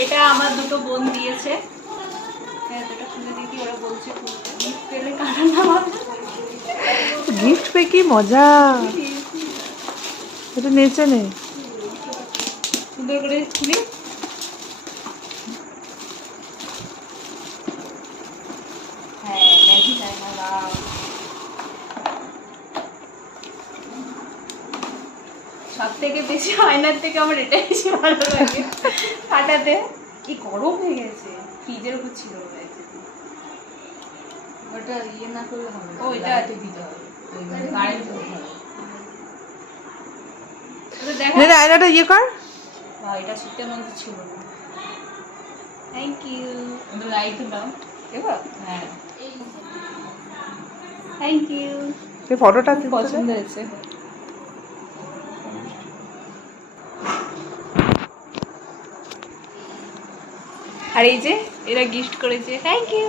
এটা আমার দুটো বোন দিয়েছে। দুটো খুলে দেখি, ওরা বলছে গিফট পেলে কাটা না। গিফট পে কি মজা, এটা নেচে নে সুন্দর করে খুলি। হ্যাঁ ম্যাজিক আয়না, বাহ। সব থেকে বেশি আয়নার থেকে আমার এটাই বেশি ভালো লাগে ফাটাতে। কি গরম হয়ে গেছে, ফ্রিজের উপর ছিল ওটা ইয়ে না করলে হবে না, ওইটা লাইটে দিতে হবে, কারেন্ট দিতে হবে। নে রে আয়নাটা ইয়ে কর। এটা শীতের মধ্যে ছিল না। Thank you. আমরা লাইটে দাও। এবার হ্যাঁ, থ্যাংক ইউ। এই ফটোটা পছন্দ হয়েছে। আর এই যে এরা গিফট করেছে, থ্যাংক ইউ।